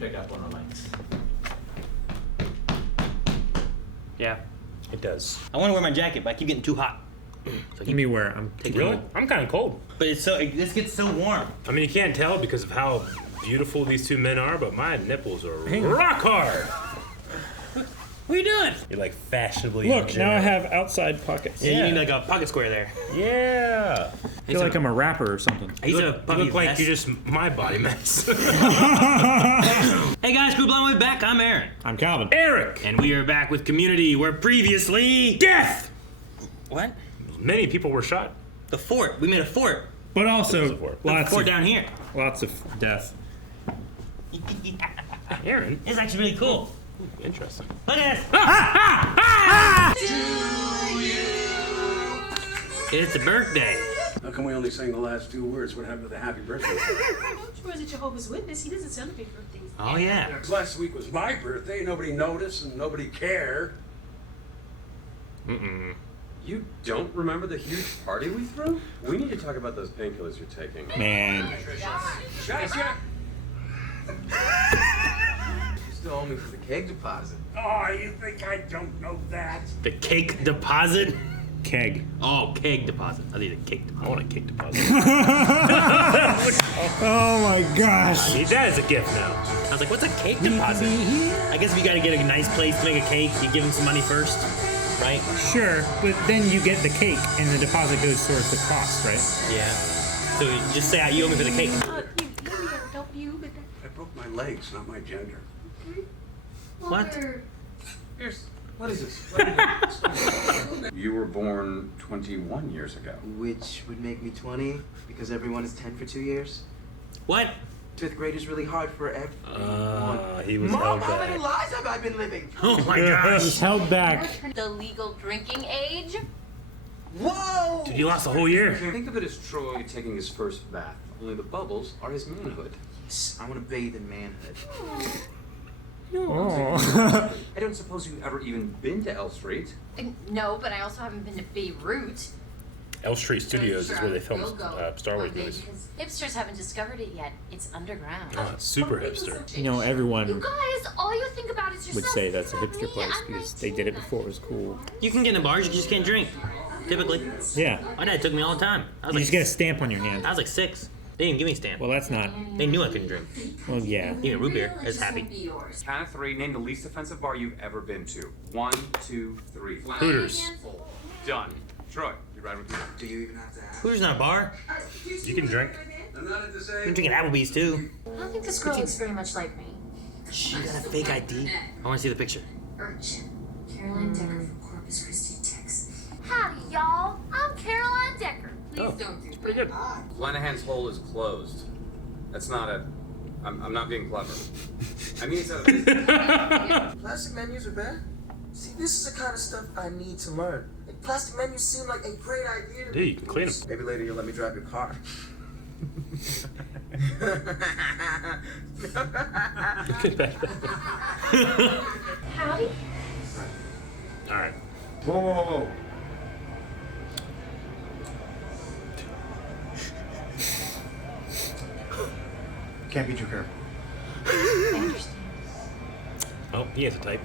pick up on the lights. Yeah. It does. I want to wear my jacket, but I keep getting too hot. So Give me where I'm Really? I'm kind of cold. But it's so this gets so warm. I mean, you can't tell because of how beautiful these two men are, but my nipples are rock hard. What are you doing? You're like fashionably. Look, now I have outside pockets. Yeah, you need like a pocket square there. Yeah. I feel like I'm a rapper or something. He's You a look, puppy you look like mess. you're just my body mess. Hey guys, Crew Blind Way back. I'm Aaron. I'm Calvin. Eric. And we are back with Community, where previously... Death. What? Many people were shot. The fort. We made a fort. But It was also a fort. lots Fort of down here. lots of death. Aaron. It's actually really cool. Interesting. Look at this. It's a birthday. How come we only sang the last two words? What happened to the happy birthday? Troy's a Jehovah's Witness. He doesn't celebrate birthdays. Oh yeah. Last week was my birthday. Nobody noticed and nobody cared. Mm-mm. You don't remember the huge party we threw? We need to talk about those painkillers you're taking. Man. Guys, yeah. You still owe me for the cake deposit. Oh, you think I don't know that? The cake deposit. Keg. Oh, keg deposit. I need a cake I deposit. want a cake deposit. Oh my gosh. I need that as a gift now. I was like, what's a cake deposit? I guess if you gotta get a nice place to make a cake, you give them some money first, right? Sure, but then you get the cake and the deposit goes towards the cost, right? Yeah. So you just say you owe me for the cake. You don't you, but I broke my legs, not my gender. What? Here's, what is this? You were born 21 years ago. Which would make me 20 because everyone is 10 for 2 years. What? Fifth grade is really hard for everyone. He was Mom, held how many back. lies have I been living? Oh my gosh. He's held back. The legal drinking age? Whoa! Dude, you lost a whole year. Think of it as Troy taking his first bath. Only the bubbles are his manhood. Yes, I want to bathe in manhood. Oh. I don't suppose you've ever even been to L Street. No, but I also haven't been to Beirut. L Street Studios is where they filmed Star Wars One day, movies. because hipsters haven't discovered it yet. It's underground. Oh, it's super hipster. You know, You everyone guys, all you think about is yourself. would say that's a Not hipster me. place I'm because they did it before it was cool. You can get in bars, you just can't drink. Typically. Yeah. My dad took me all the time. I was You like, just get a stamp on your hand. I was like 6. They didn't give me a stamp. Well, that's not. They knew I couldn't drink. Well, yeah. Even root beer. I was happy. Count of 3, name the least offensive bar you've ever been to. 1, 2, 3. Hooters. Done. Troy, you ride with me. Do you even have to ask? Hooters not a bar. You can drink. I'm not at this You can age. drink at Applebee's too. I don't think this girl looks very much like me. Shh, you got a fake ID. I want to see the picture. Urchin. Caroline Decker from Corpus Christi, Texas. Howdy, y'all. I'm Caroline Decker. Please Oh, don't do it's pretty good. Lanahan's hole is closed. That's not a... I'm not being clever. I mean, it's a... Plastic menus are bad? See, this is the kind of stuff I need to learn. Like, plastic menus seem like a great idea to Dude, you can clean them. Maybe later you'll let me drive your car. Get back there. Howdy. All right. Whoa, whoa, whoa, whoa. Can't be too careful. I understand. Oh, he has a type.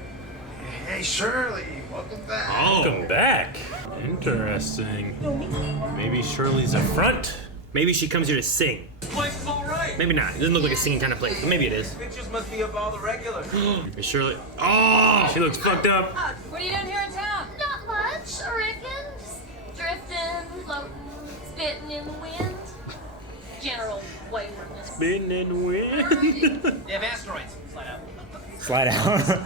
Hey, Shirley, welcome back. Welcome back. Interesting. Maybe Shirley's a front. Maybe she comes here to sing. Place is alright. Maybe not. It doesn't look like a singing kind of place, but maybe it is. Pictures must be of all the regulars. Is Shirley? Oh! She looks fucked up. What are you doing here in town? Not much, I reckon. Just drifting, floating, spitting in the wind. General waywardness. Spin and win. They have asteroids. Slide Slide out. out.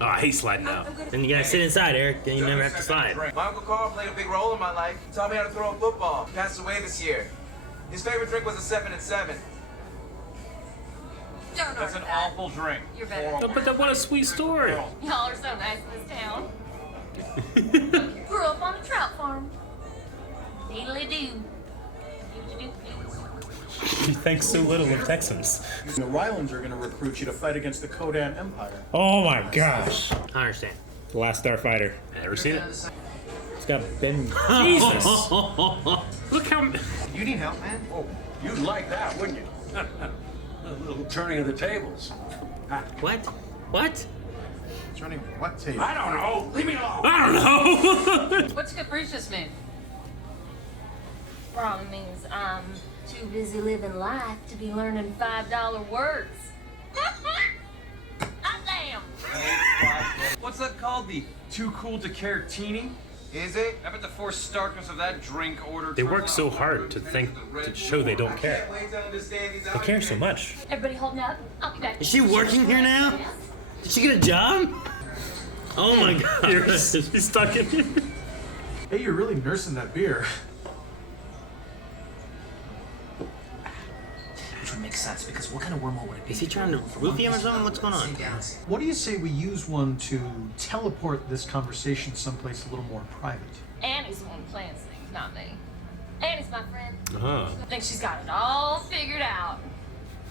Oh, I hate sliding out. Then you gotta sit inside, Eric. Then you never have to slide. My Uncle Carl played a big role in my life. He taught me how to throw a football. He passed away this year. His favorite drink was a 7 and 7. Don't order That's an that. awful drink. You're better. Oh, but what a sweet story. Y'all are so nice in this town. Grew up on a trout farm. Deedly-doo. She thinks so little of Texans. The Rylands are going to recruit you to fight against the Kodan Empire. Oh my gosh. I understand. The Last Starfighter. Never seen it. It's got Ben. Jesus. Look how... You need help, man? Oh, you'd like that, wouldn't you? A little turning of the tables. What? What? Johnny, what tape? I don't know. Leave me alone. I don't know. What's capricious mean? Probably means I'm too busy living life to be learning $5 words. Hot damn! What's that called? The too cool to care teeny? Is it? I bet the forced starkness of that drink order. They work so hard to show they don't care. They care so much. Everybody holding up. I'll be back. Is she working here now? Did she get a job? Oh my god. She's stuck in here. Hey, you're really nursing that beer. Which would make sense, because what kind of wormhole would it be? Is he trying to roofie him or something? What's going on? What do you say we use one to teleport this conversation someplace a little more private? Annie's the one who plans things, not me. Annie's my friend. Uh-huh. I think she's got it all figured out.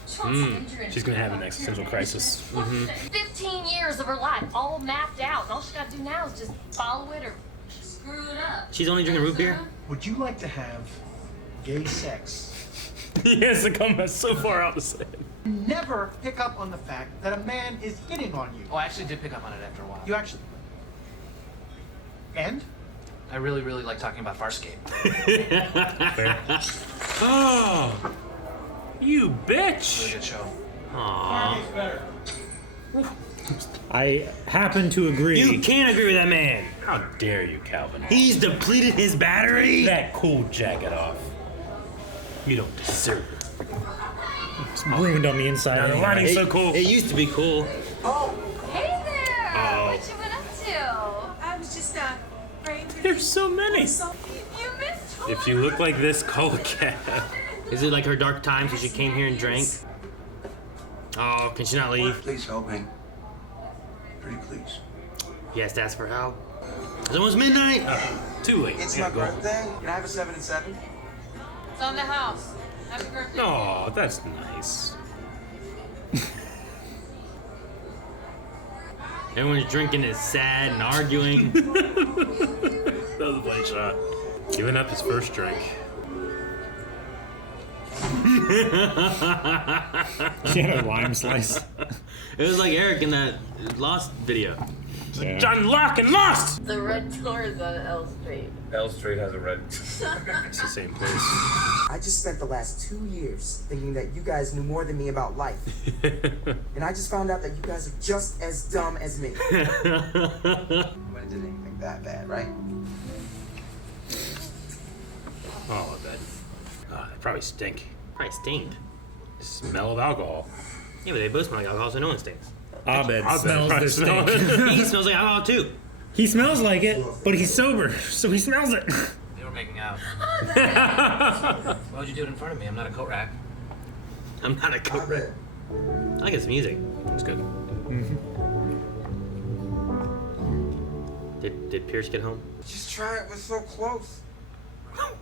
She wants something to drink. She's gonna have an existential crisis. 15 years of her life all mapped out, and all she gotta do now is just follow it or screw it up. She's only drinking root beer? Would you like to have gay sex? He has to come so far out to say it. Never pick up on the fact that a man is hitting on you. Oh, I actually did pick up on it after a while. You actually... And? I really like talking about Farscape. Oh, you bitch! Really good show. Aww. I happen to agree. You can't agree with that man. How dare you, Calvin? He's depleted his battery. That cool jacket off. You don't deserve it. It's ruined on the inside. Now, the anyway. lighting's so cool. It used to be cool. Hey there! Oh. What you been up to? I was just praying for There's so many. You missed If you look like this, call a cab. Is it like her dark times when she came here and drank? Oh, can she not leave? Please help me. Pretty please. He has to ask for help. It's almost midnight. Too late. It's I my gotta go. birthday. Can I have a 7 and 7? It's on the house. Happy birthday. Oh, that's nice. Everyone's drinking is sad and arguing. That was a funny shot. Giving up his first drink. She had a lime slice. It was like Eric in that Lost video. Yeah. John Locke and Lost! The red door is on L Street. L Street has a red. It's the same place. I just spent the last 2 years thinking that you guys knew more than me about life. And I just found out that you guys are just as dumb as me. But it didn't anything that bad, right? Oh, I bet. Oh, they probably stink. Probably stink. Smell of alcohol. Yeah, but they both smell like alcohol, so no one stinks. Abed Abed smells probably the smell stink. it. He smells like alcohol too. He smells like it, but he's sober, so he smells it. They were making out. Why would you do it in front of me? I'm not a coat rack. I'm not a coat. I like his music. It's good. Did Pierce get home? Just try it. We're so close.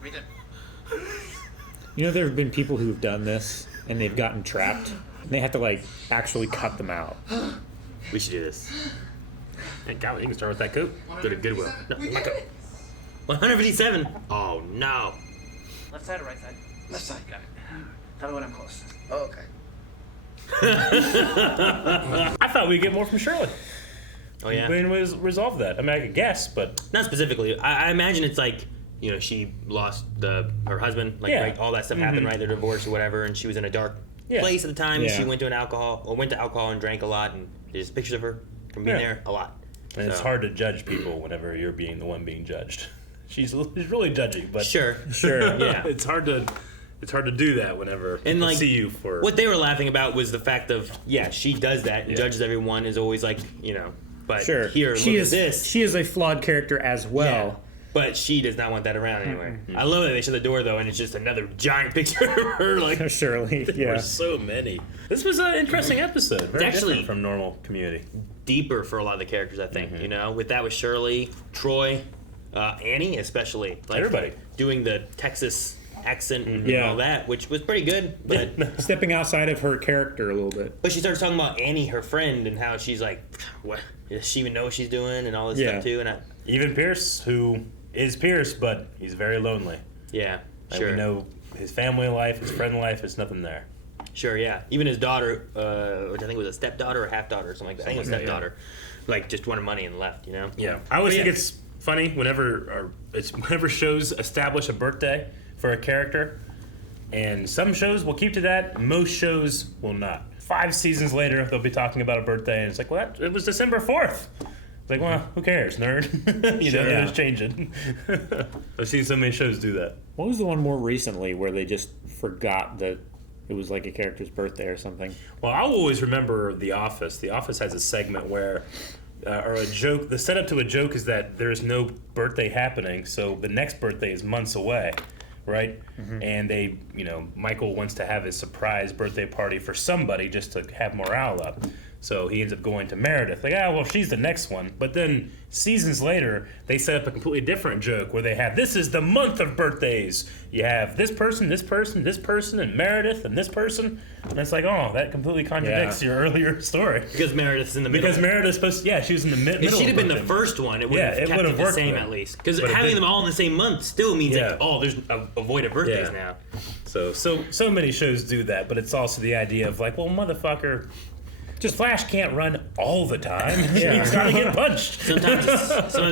Read it. You know, there have been people who've done this, and they've gotten trapped. And they have to, like, actually cut them out. We should do this. Hey, Calvin, you can start with that coat. Go to Goodwill. No, my coat. 157. Oh no. Left side or right side? Left side. Got it. Tell me when I'm close. Oh, okay. I thought we'd get more from Shirley. Oh yeah. When was resolve that? I mean, I could guess, but Not specifically. I imagine it's like, you know, she lost her husband, like Yeah. right, all that stuff happened, right? Their divorce or whatever, and she was in a dark Yeah. place at the time. Yeah. She went to alcohol and drank a lot, and there's pictures of her from being Yeah. there a lot. and it's So- hard to judge people whenever you're being the one being judged. She's really judgy, but Sure. yeah, it's hard to do that whenever And people like, see you for what they were laughing about was the fact of, yeah, she does that, and Yeah. judges everyone, is always like, you know, but Sure. here, she look is at this. She is a flawed character as well. Yeah. But she does not want that around anyway. I love that they shut the door though, and it's just another giant picture of her. Like, Shirley, yeah. There's so many. This was an interesting episode. Very actually- different from normal Community. deeper for a lot of the characters, I think. You know, with that with Shirley, Troy, Annie especially. Like, Everybody. doing the Texas accent and Yeah. all that, which was pretty good. But Stepping outside of her character a little bit. but she starts talking about Annie, her friend, and how she's like, what? Does she even know what she's doing and all this Yeah. stuff too? And Even Pierce, who is Pierce, but he's very lonely. yeah, Like, sure. we know his family life, his friend life, it's nothing there. Sure, yeah. Even his daughter, which I think was a stepdaughter or half-daughter or something like that. I think it was stepdaughter. Like, just wanted money and left, you know? Yeah. I always think it's funny whenever shows establish a birthday for a character, and some shows will keep to that, most shows will not. 5 seasons later, they'll be talking about a birthday, and it's like, well, it was December 4th. It's like, well, who cares, nerd? You know, they're just changing. I've seen so many shows do that. What was the one more recently where they just forgot that it was like a character's birthday or something? Well, I'll always remember The Office. The Office has a segment where, or a joke, the setup to a joke is that there's no birthday happening, so the next birthday is months away, right? Mm-hmm. And they, Michael wants to have his surprise birthday party for somebody just to have morale up. So he ends up going to Meredith. Like, well, she's the next one. But then seasons later, they set up a completely different joke where they have, this is the month of birthdays. You have this person, this person, this person, and Meredith, and this person. And it's like, oh, that completely contradicts your earlier story. Because Meredith's in the middle. Because Meredith's supposed to, she was in the middle. If she'd have been the first one, it would have kept it the same at least. Because having them all in the same month still means there's avoided birthdays now. So many shows do that, but it's also the idea of like, well, motherfucker, just Flash can't run all the time. He's trying to get punched. Sometimes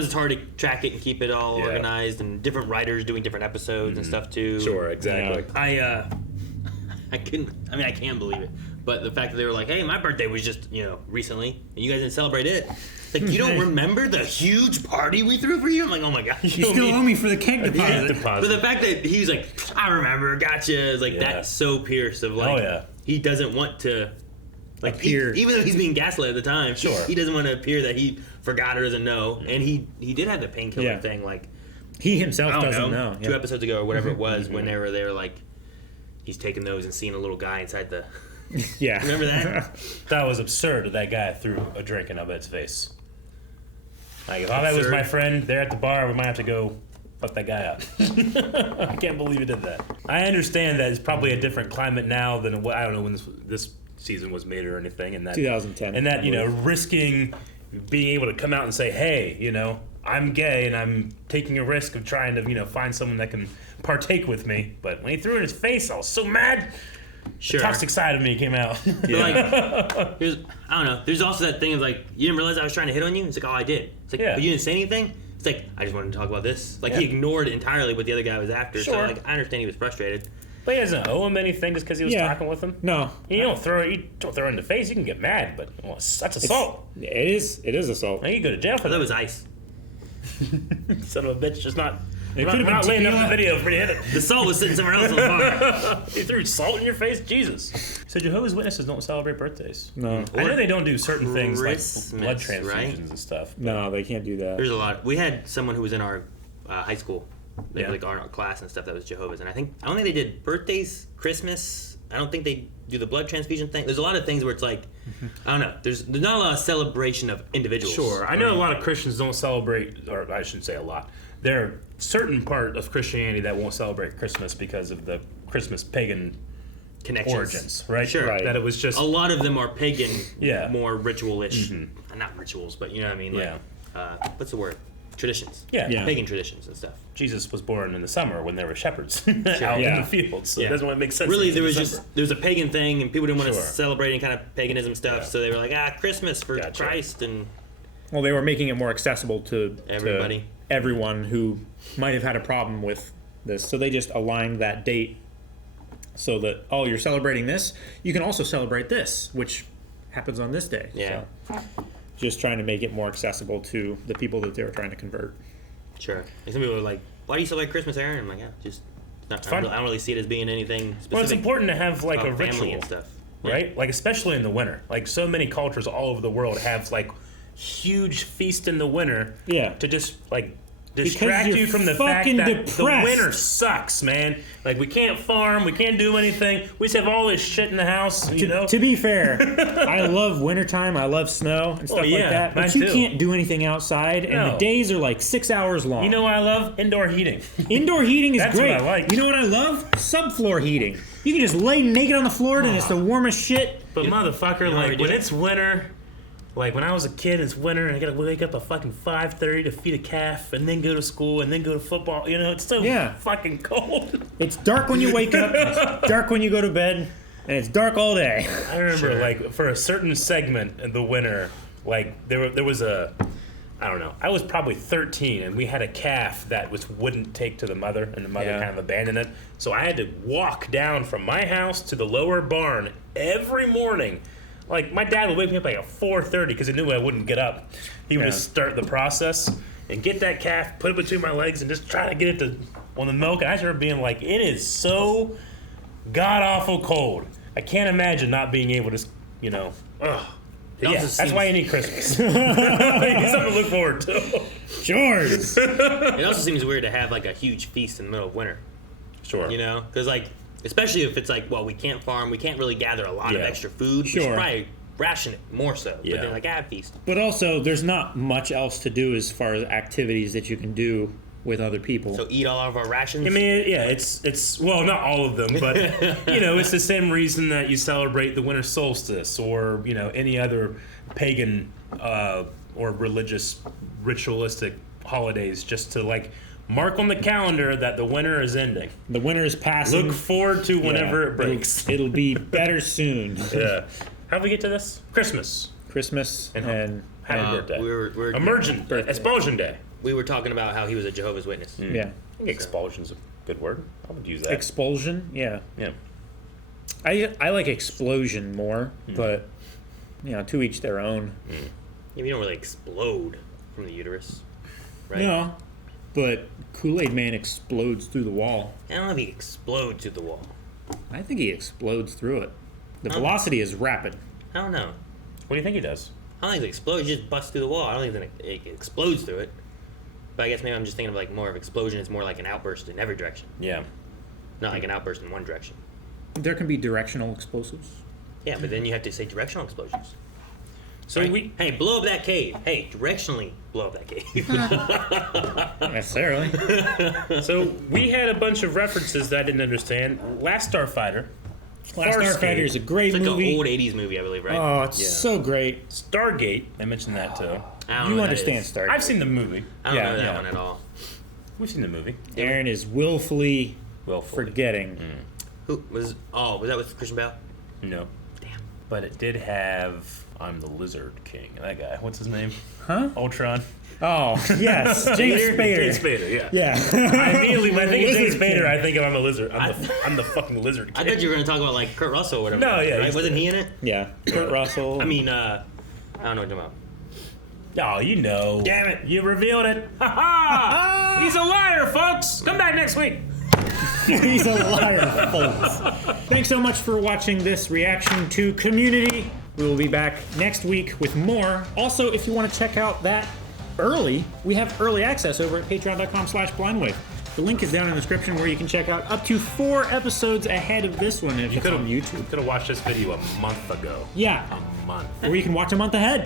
it's hard to track it and keep it all organized, and different writers doing different episodes and stuff too. Sure, exactly. I can't believe it. But the fact that they were like, hey, my birthday was just, recently, and you guys didn't celebrate it. Like, you don't remember the huge party we threw for you? I'm like, oh my God. You still owe me for the keg deposit. But the fact that he was like, I remember, gotcha, is like, that's so Pierce of like, he doesn't want to, like, appear. Even though he's being gaslit at the time, he doesn't want to appear that he forgot or doesn't know. And he did have the painkiller thing, like, he himself doesn't know. 2 episodes ago or whatever it was, when they were there, like, he's taking those and seeing a little guy inside the... Yeah. Remember that? That was absurd that that guy threw a drink in Abed's face. Like, if that was my friend there at the bar, we might have to go fuck that guy up. I can't believe he did that. I understand that it's probably a different climate now than what, I don't know when this season was made or anything. And that 2010. And that, risking being able to come out and say, hey, I'm gay and I'm taking a risk of trying to, find someone that can partake with me. But when he threw it in his face, I was so mad. Sure. The toxic side of me came out. Like, I don't know. There's also that thing of like, you didn't realize I was trying to hit on you? It's like, oh, I did. It's like, but you didn't say anything? It's like, I just wanted to talk about this. Like, he ignored entirely what the other guy was after. Sure. So, like, I understand he was frustrated. But he doesn't owe him anything just because he was talking with him. No. You don't throw it in the face. You can get mad, but that's assault. It is assault. Now you go to jail for that. That was ice. Son of a bitch, just not... It we're not laying up the video for you to hit it. The salt was sitting somewhere else on the bar. He threw salt in your face? Jesus. So Jehovah's Witnesses don't celebrate birthdays. No. I know they don't do certain things like blood transfusions and stuff. No, they can't do that. There's a lot. We had someone who was in our high school, like our class and stuff, that was Jehovah's. And I don't think they did birthdays, Christmas. I don't think they do the blood transfusion thing. There's a lot of things where it's like, I don't know. There's not a lot of celebration of individuals. Sure. I know a lot of Christians don't celebrate, or I shouldn't say a lot. There are certain part of Christianity that won't celebrate Christmas because of the Christmas pagan connections. Origins, right? Sure. Right. That it was just... A lot of them are pagan, more ritual-ish. Not rituals, but you know what I mean? Like, what's the word? Traditions. Yeah. Pagan traditions and stuff. Jesus was born in the summer when there were shepherds out in the fields, so it doesn't really make sense. Really, there was a pagan thing, and people didn't want to celebrate any kind of paganism stuff, so they were like, Christmas for Christ, and... Well, they were making it more accessible to everybody. To everyone who might have had a problem with this. So they just aligned that date so that, you're celebrating this, you can also celebrate this, which happens on this day. Yeah. So, just trying to make it more accessible to the people that they were trying to convert. Sure. Like some people are like, why do you celebrate Christmas, Aaron? I'm like, just not. I don't really see it as being anything specific. Well, it's important to have like a family ritual and stuff, right? Like especially in the winter. Like so many cultures all over the world have like huge feast in the winter. Yeah. To just like distract you from the fact that the winter sucks, man. Like we can't farm, we can't do anything. We just have all this shit in the house. To be fair, I love wintertime. I love snow and stuff like that. But you can't do anything outside, and the days are like 6 hours long. You know what I love? Indoor heating. Indoor heating is great. That's what I like. You know what I love? Subfloor heating. You can just lay naked on the floor, and it's the warmest shit. But motherfucker, like when it's winter. Like, when I was a kid, it's winter, and I gotta wake up at fucking 5:30 to feed a calf, and then go to school, and then go to football. It's so fucking cold. It's dark when you wake up. It's dark when you go to bed. and it's dark all day. I remember, like, for a certain segment in the winter, like, there was a, I don't know, I was probably 13, and we had a calf that wouldn't take to the mother, and the mother kind of abandoned it. So I had to walk down from my house to the lower barn every morning. Like, my dad would wake me up like at 4:30 because he knew I wouldn't get up. He would just start the process and get that calf, put it between my legs, and just try to get it to on the milk. And I remember being like, it is so god-awful cold. I can't imagine not being able to, you know, ugh. Yeah, that's why you need Christmas. You need something to look forward to. Chores. It also seems weird to have like a huge feast in the middle of winter. Sure. You know, because like, especially if it's like, well, we can't farm, we can't really gather a lot of extra food. We should probably ration it more so. But then like, have feast. But also, there's not much else to do as far as activities that you can do with other people. So eat all of our rations? I mean, yeah, it's well, not all of them, but, you know, it's the same reason that you celebrate the winter solstice or, you know, any other pagan or religious, ritualistic holidays, just to, like, mark on the calendar that the winter is ending. The winter is passing. Look forward to whenever it breaks. It'll be better soon. Yeah. How'd we get to this? Christmas and happy birthday. We're Emergent birthday. Expulsion Day. We were talking about how he was a Jehovah's Witness. Yeah. I think expulsion's a good word. I would use that. Expulsion, yeah. Yeah. I like explosion more, but you know, to each their own. Yeah, you don't really explode from the uterus, right? No, but Kool-Aid Man explodes through the wall. I don't know if he explodes through the wall. I think he explodes through it. The velocity is rapid. I don't know. What do you think he does? I don't think it explodes. He just busts through the wall. I don't think it explodes through it. But I guess maybe I'm just thinking of like more of explosion is more like an outburst in every direction. Yeah. Not like an outburst in one direction. There can be directional explosives. Yeah, but then you have to say directional explosions. So right? Hey, blow up that cave. Hey, directionally blow up that cave. Not necessarily. So we had a bunch of references that I didn't understand. Last Starfighter. Last Starfighter is a great it's like movie. An old 80s movie, I believe, right? Oh, it's so great. Stargate. I mentioned that too. You understand Stargate. I've seen the movie. I don't know that one at all. We've seen the movie. Aaron is willfully forgetting. Who was? Oh, was that with Christian Bale? No. Damn. But it did have I'm the Lizard King. That guy. What's his name? Huh? Ultron. Oh, yes. James Spader. James Spader, yeah. Yeah. I immediately, when I think of James Spader, I think of I'm a lizard. I'm the fucking Lizard King. I thought you were going to talk about like Kurt Russell or whatever. No, yeah. Right? Wasn't he in it? Yeah. Kurt Russell. I mean, I don't know what you're talking about. Oh, you know. Damn it. You revealed it. Ha ha! He's a liar, folks. Come back next week. He's a liar, folks. Thanks so much for watching this reaction to Community. We will be back next week with more. Also, if you want to check out that early, we have early access over at patreon.com/blindwave. The link is down in the description where you can check out up to 4 episodes ahead of this one if it's on YouTube. You could have watched this video a month ago. Yeah. A month. Or you can watch a month ahead.